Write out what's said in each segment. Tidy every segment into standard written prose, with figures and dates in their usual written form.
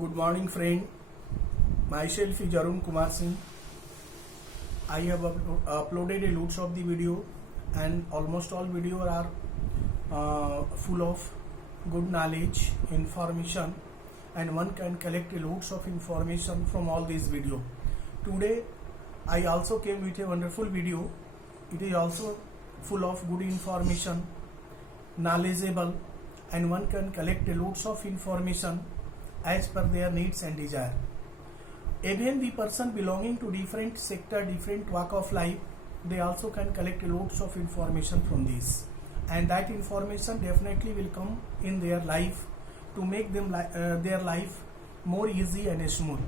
Good morning, friend. Myself is Arun Kumar Singh. I have uploaded a loads of the video, and almost all video are full of good knowledge, information, and one can collect a loads of information from all these video. Today, I also came with a wonderful video. It is also full of good information, knowledgeable, and one can collect a loads of information as per their needs and desire. Even the person belonging to different sector, different walk of life, they also can collect loads of information from this, and that information definitely will come in their life to make them their life more easy and smooth.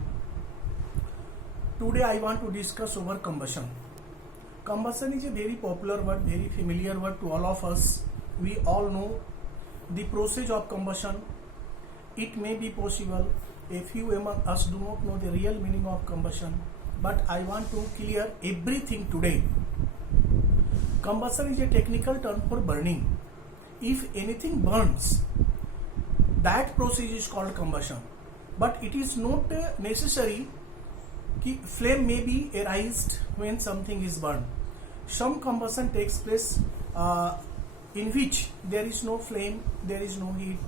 Today I want to discuss over combustion. Combustion is a very popular word, very familiar word to all of us. We all know the process of combustion. It may be possible a few among us do not know the real meaning of combustion, but I want to clear everything today. Combustion is a technical term for burning. If anything burns, that process is called combustion. But it is not necessary that flame may be arised when something is burned. Some combustion takes place in which there is no flame, there is no heat,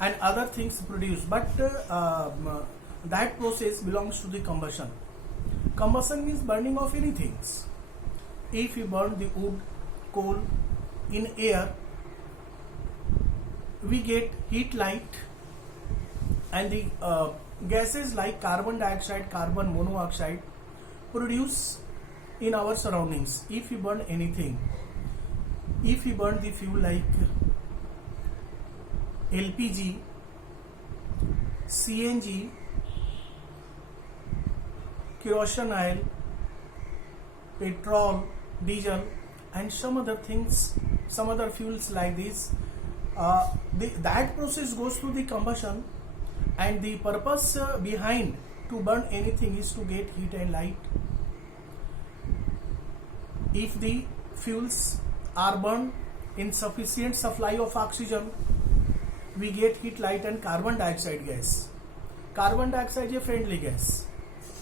and other things produced, but that process belongs to the combustion. Combustion means burning of anything. If you burn the wood, coal in air, we get heat, light, and the gases like carbon dioxide, carbon monoxide produce in our surroundings. If you burn anything, if you burn the fuel like LPG, CNG, kerosene oil, petrol, diesel, and some other things, some other fuels like this, that process goes through the combustion, and the purpose behind to burn anything is to get heat and light. If the fuels are burned in sufficient supply of oxygen, we get heat, light, and carbon dioxide gas. Carbon dioxide is a friendly gas.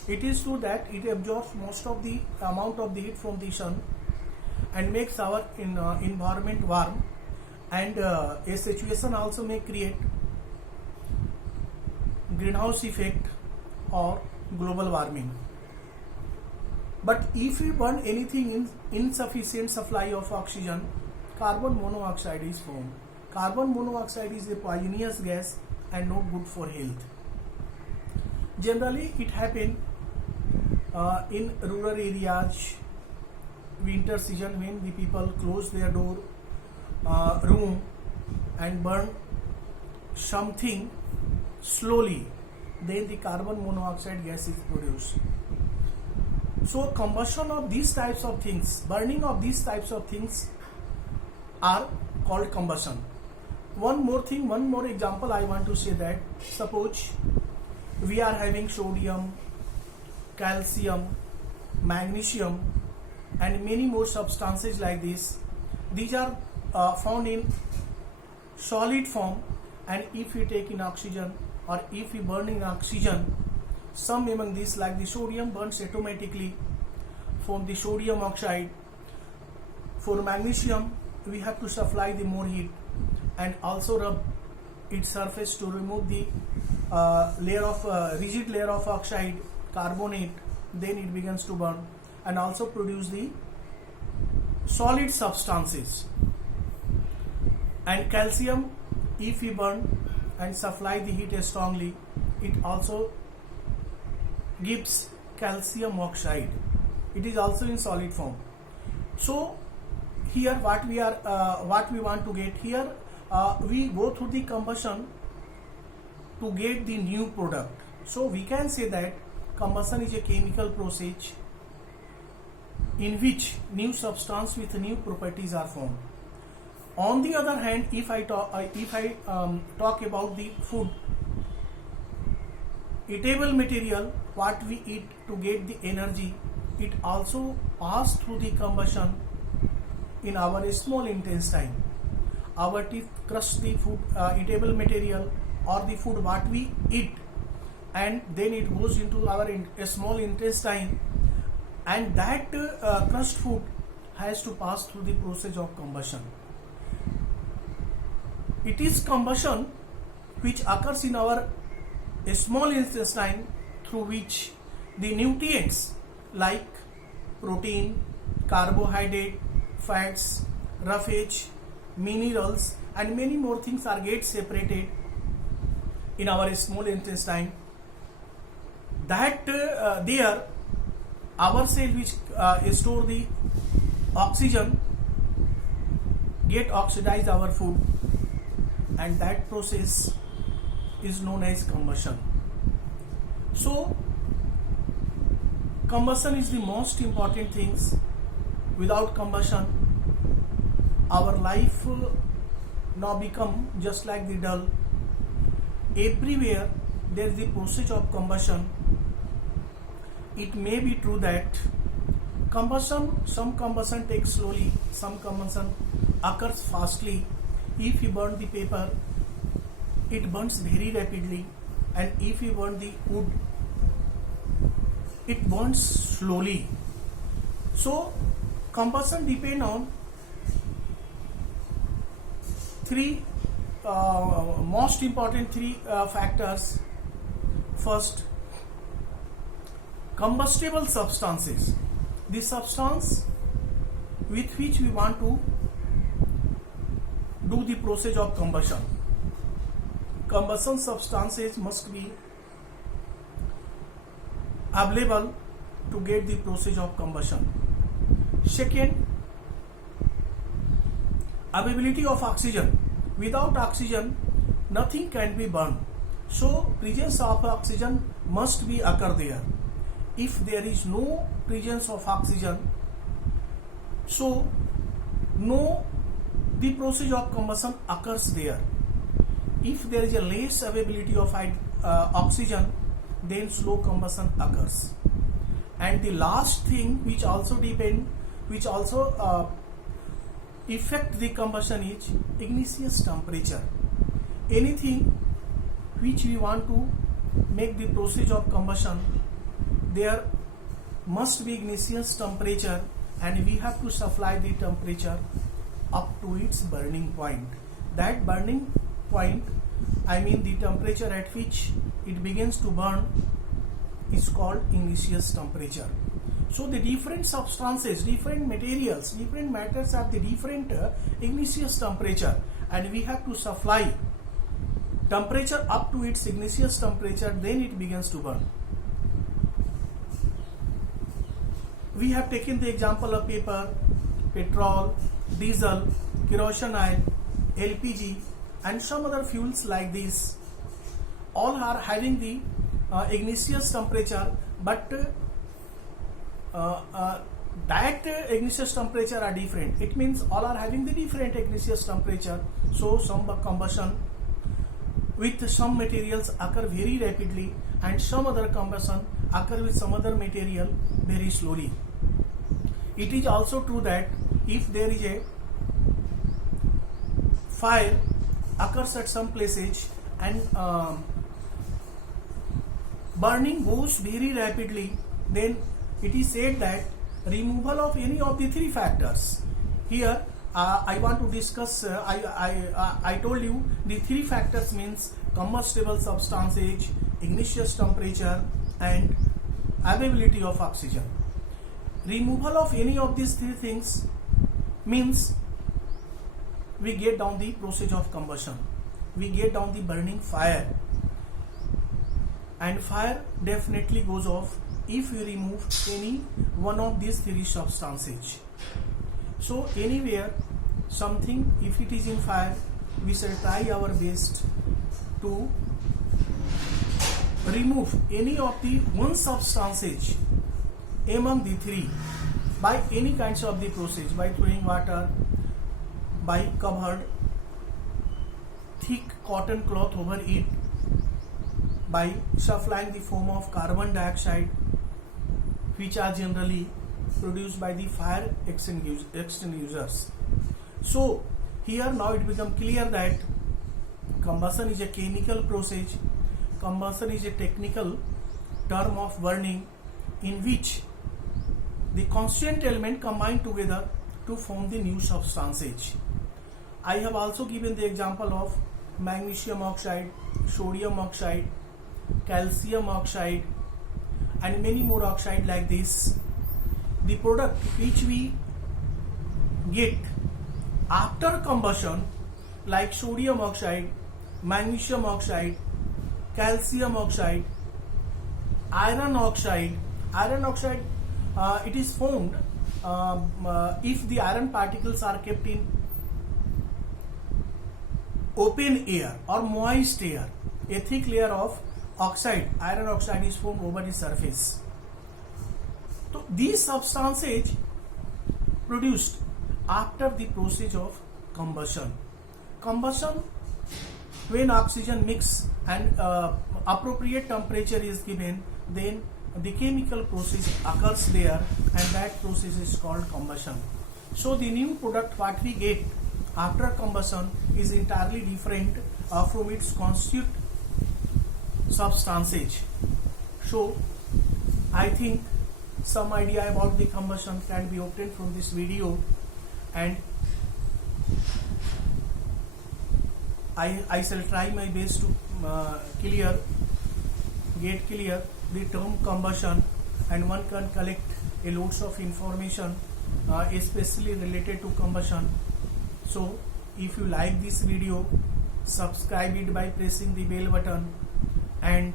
It is true that it absorbs most of the amount of the heat from the sun and makes our environment warm, and a situation also may create greenhouse effect or global warming. But if we burn anything in insufficient supply of oxygen, carbon monoxide is formed. Carbon monoxide is a poisonous gas and not good for health. Generally, it happens in rural areas, winter season, when the people close their door, room, and burn something slowly, then the carbon monoxide gas is produced. So combustion of these types of things, burning of these types of things are called combustion. One more thing, one more example I want to say that, suppose we are having sodium, calcium, magnesium, and many more substances like this. These are found in solid form, and if we take in oxygen or if we burn in oxygen, some among these like the sodium burns automatically from the sodium oxide. For magnesium, we have to supply the more heat and also rub its surface to remove the layer of rigid layer of oxide, carbonate. Then it begins to burn and also produce the solid substances. And calcium, if we burn and supply the heat strongly, it also gives calcium oxide. It is also in solid form. So here what we want to get here, we go through the combustion to get the new product. So we can say that combustion is a chemical process in which new substance with new properties are formed. On the other hand, if I talk about the food, eatable material, what we eat to get the energy, it also passes through the combustion in our small intestine. Our teeth crush the food, eatable material, or the food what we eat, and then it goes into our small intestine, and that crushed food has to pass through the process of combustion. It is combustion which occurs in our small intestine, through which the nutrients like protein, carbohydrate, fats, roughage, minerals, and many more things are get separated in our small intestine. That there our cell which store the oxygen get oxidize our food, and that process is known as combustion. So combustion is the most important things. Without combustion, our life now become just like the dull. Everywhere there is the process of combustion. It may be true that some combustion takes slowly, some combustion occurs fastly. If you burn the paper, it burns very rapidly, and if you burn the wood, it burns slowly. So combustion depend on three most important factors. First, combustible substances, the substance with which we want to do the process of combustion. Combustion substances must be available to get the process of combustion. Second, availability of oxygen. Without oxygen, nothing can be burned. So presence of oxygen must be occur there. If there is no presence of oxygen, so the process of combustion occurs there. If there is a less availability of oxygen, then slow combustion occurs. And the last thing which also affect the combustion is igneous temperature. Anything which we want to make the process of combustion, there must be igneous temperature, and we have to supply the temperature up to its burning point. That burning point, I mean the temperature at which it begins to burn, is called igneous temperature. So the different substances, different materials, different matters have the different igneous temperature, and we have to supply temperature up to its igneous temperature, then it begins to burn. We have taken the example of paper, petrol, diesel, kerosene oil, LPG, and some other fuels like this. All are having the igneous temperature, but that igneous temperature are different. It means all are having the different igneous temperature. So some combustion with some materials occur very rapidly, and some other combustion occur with some other material very slowly. It is also true that if there is a fire occurs at some places and burning goes very rapidly, then it is said that removal of any of the three factors. Here I want to discuss, I told you the three factors means combustible substances, igneous temperature, and availability of oxygen. Removal of any of these three things means we get down the process of combustion, we get down the burning fire, and fire definitely goes off if we remove any one of these three substances. So anywhere something, if it is in fire, we shall try our best to remove any of the one substances among the three by any kinds of the process, by throwing water, by covered thick cotton cloth over it, by supplying the form of carbon dioxide, which are generally produced by the fire extinguishers. So here now it becomes clear that Combustion is a chemical process. Combustion is a technical term of burning in which the constituent element combine together to form the new substances. I have also given the example of magnesium oxide, sodium oxide, calcium oxide, and many more oxide like this. The product which we get after combustion, like sodium oxide, magnesium oxide, calcium oxide, iron oxide. Iron oxide, it is formed if the iron particles are kept in open air or moist air. A thick layer of oxide, iron oxide, is formed over the surface. So these substances produced after the process of combustion. Combustion, when oxygen mix and appropriate temperature is given, then the chemical process occurs there, and that process is called combustion. So the new product what we get after combustion is entirely different from its constituent substances. So I think some idea about the combustion can be obtained from this video, and I shall try my best to get clear the term combustion, and one can collect a loads of information especially related to combustion. So if you like this video, subscribe it by pressing the bell button, and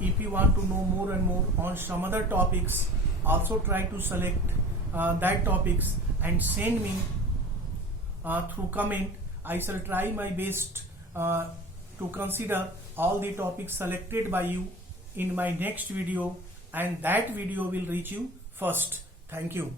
if you want to know more and more on some other topics, also try to select that topics and send me through comment. I shall try my best to consider all the topics selected by you in my next video, and that video will reach you first. Thank you.